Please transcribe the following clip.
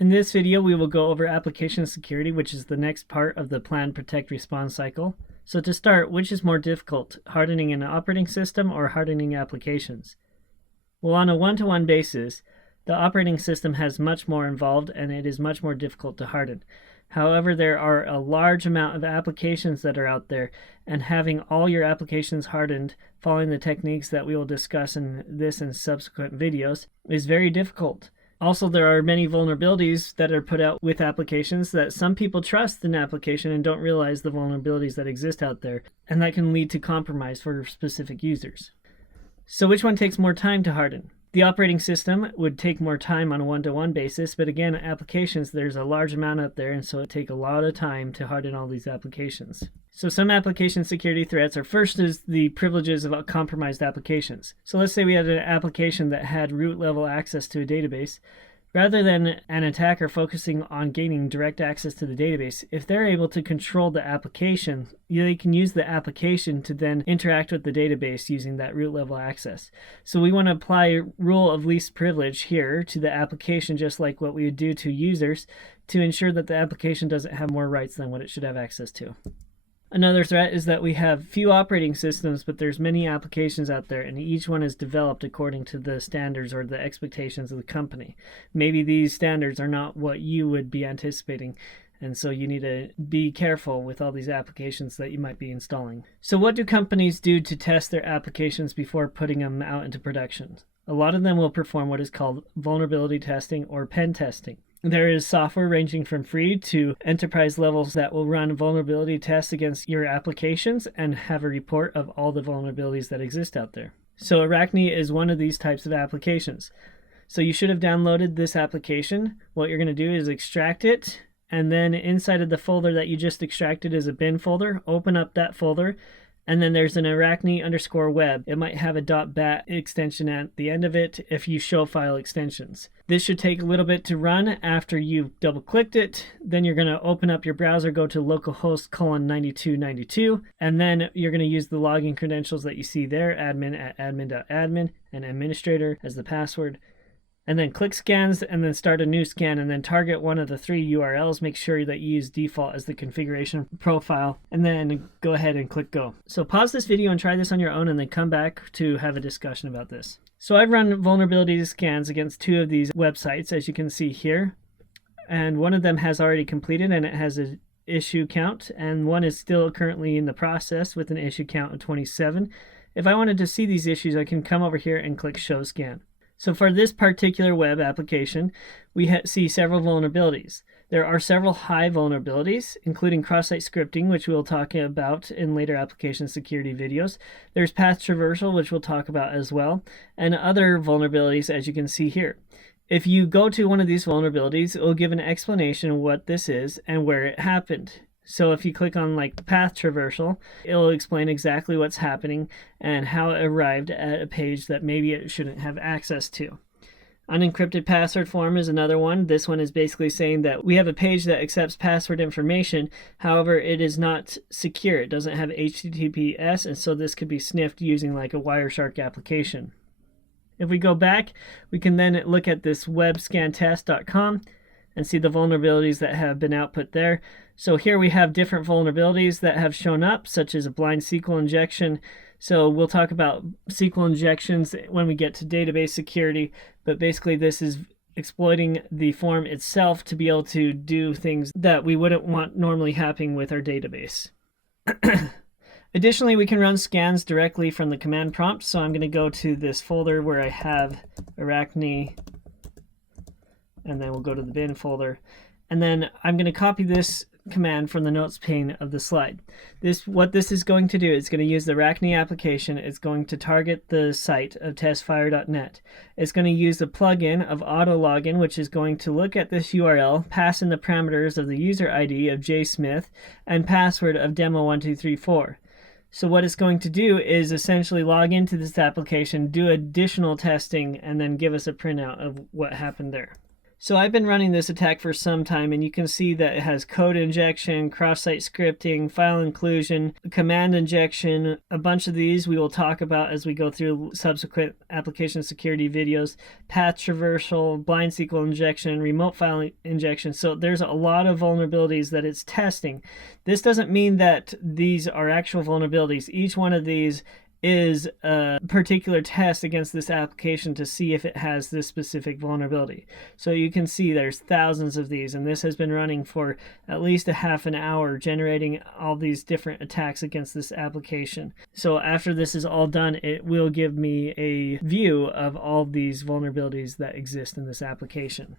In this video, we will go over application security, which is the next part of the plan, protect, response cycle. So to start, which is more difficult, hardening an operating system or hardening applications? Well, on a one-to-one basis, the operating system has much more involved and it is much more difficult to harden. However, there are a large amount of applications that are out there, and having all your applications hardened following the techniques that we will discuss in this and subsequent videos is very difficult. Also, there are many vulnerabilities that are put out with applications that some people trust an application and don't realize the vulnerabilities that exist out there, and that can lead to compromise for specific users. So which one takes more time to harden? The operating system would take more time on a one-to-one basis, but again, applications, there's a large amount out there, and so it takes a lot of time to harden all these applications. So some application security threats are, first is the privileges of compromised applications. So let's say we had an application that had root level access to a database. Rather than an attacker focusing on gaining direct access to the database, if they're able to control the application, they can use the application to then interact with the database using that root level access. So we want to apply rule of least privilege here to the application, just like what we would do to users, to ensure that the application doesn't have more rights than what it should have access to. Another threat is that we have few operating systems, but there's many applications out there, and each one is developed according to the standards or the expectations of the company. Maybe these standards are not what you would be anticipating, and so you need to be careful with all these applications that you might be installing. So what do companies do to test their applications before putting them out into production? A lot of them will perform what is called vulnerability testing or pen testing. There is software ranging from free to enterprise levels that will run vulnerability tests against your applications and have a report of all the vulnerabilities that exist out there. So Arachne is one of these types of applications. So you should have downloaded this application. What you're going to do is extract it, and then inside of the folder that you just extracted is a bin folder. Open up that folder, and then there's an Arachne_web. It might have a .bat extension at the end of it if you show file extensions. This should take a little bit to run after you've double-clicked it. Then you're going to open up your browser, go to localhost:9292, and then you're going to use the login credentials that you see there, admin@admin.admin, and administrator as the password. And then click scans, and then start a new scan, and then target one of the three URLs. Make sure that you use default as the configuration profile, and then go ahead and click go. So pause this video and try this on your own, and then come back to have a discussion about this. So I've run vulnerability scans against two of these websites, as you can see here. And one of them has already completed, and it has an issue count, and one is still currently in the process with an issue count of 27. If I wanted to see these issues, I can come over here and click show scan. So for this particular web application, we see several vulnerabilities. There are several high vulnerabilities, including cross-site scripting, which we'll talk about in later application security videos. There's path traversal, which we'll talk about as well, and other vulnerabilities, as you can see here. If you go to one of these vulnerabilities, it will give an explanation of what this is and where it happened. So if you click on like path traversal, it'll explain exactly what's happening and how it arrived at a page that maybe it shouldn't have access to. Unencrypted password form is another one. This one is basically saying that we have a page that accepts password information. However, it is not secure. It doesn't have HTTPS, and so this could be sniffed using like a Wireshark application. If we go back, we can then look at this webscantest.com and see the vulnerabilities that have been output there. So here we have different vulnerabilities that have shown up, such as a blind SQL injection. So we'll talk about SQL injections when we get to database security, but basically this is exploiting the form itself to be able to do things that we wouldn't want normally happening with our database. Additionally, we can run scans directly from the command prompt. So I'm going to go to this folder where I have Arachne, and then we'll go to the bin folder, and then I'm going to copy this command from the notes pane of the slide. What this is going to do is going to use the Arachne application. It's going to target the site of testfire.net. It's going to use the plugin of auto login, which is going to look at this URL, pass in the parameters of the user ID of jsmith and password of demo1234. So what it's going to do is essentially log into this application, do additional testing, and then give us a printout of what happened there. So I've been running this attack for some time, and you can see that it has code injection, cross-site scripting, file inclusion, command injection. A bunch of these we will talk about as we go through subsequent application security videos. Path traversal, blind SQL injection, remote file injection. So there's a lot of vulnerabilities that it's testing. This doesn't mean that these are actual vulnerabilities. Each one of these is a particular test against this application to see if it has this specific vulnerability. So you can see there's thousands of these, and this has been running for at least a half an hour, generating all these different attacks against this application. So after this is all done, it will give me a view of all these vulnerabilities that exist in this application.